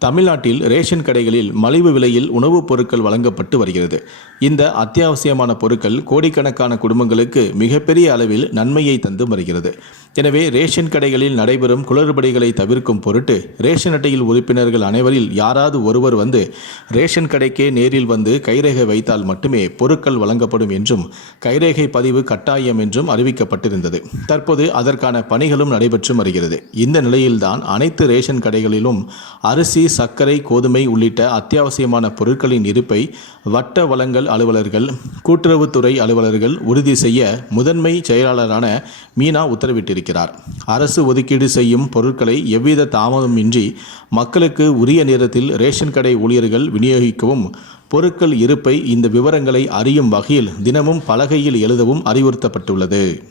தமிழ்நாட்டில் ரேஷன் கடைகளில் மலிவு விலையில் உணவுப் பொருட்கள் வழங்கப்பட்டு வருகிறது. இந்த அத்தியாவசியமான பொருட்கள் கோடிக்கணக்கான குடும்பங்களுக்கு மிகப்பெரிய அளவில் நன்மையை தந்து வருகிறது. எனவே ரேஷன் கடைகளில் நடைபெறும் குளறுபடிகளை தவிர்க்கும் பொருட்டு ரேஷன் அட்டையில் உறுப்பினர்கள் அனைவரில் யாராவது ஒருவர் வந்து ரேஷன் கடைக்கே நேரில் வந்து கைரேகை வைத்தால் மட்டுமே பொருட்கள் வழங்கப்படும் என்றும் கைரேகை பதிவு கட்டாயம் என்றும் அறிவிக்கப்பட்டிருந்தது. தற்போது அதற்கான பணிகளும் நடைபெற்று வருகிறது. இந்த நிலையில்தான் அனைத்து ரேஷன் கடைகளிலும் அரிசி சர்க்கரை கோதுமை உள்ளிட்ட அத்தியாவசியமான பொருட்களின் இருப்பை வட்ட வளங்கள் அலுவலர்கள் கூட்டுறவுத்துறை அலுவலர்கள் உறுதி செய்ய முதன்மை செயலாளரான மீனா உத்தரவிட்டிருக்கிறார். அரசு ஒதுக்கீடு செய்யும் பொருட்களை எவ்வித தாமதமின்றி மக்களுக்கு உரிய நேரத்தில் ரேஷன் கடை ஊழியர்கள் விநியோகிக்கவும் பொருட்கள் இருப்பை இந்த விவரங்களை அறியும் வகையில் தினமும் பலகையில் எழுதவும் அறிவுறுத்தப்பட்டுள்ளது.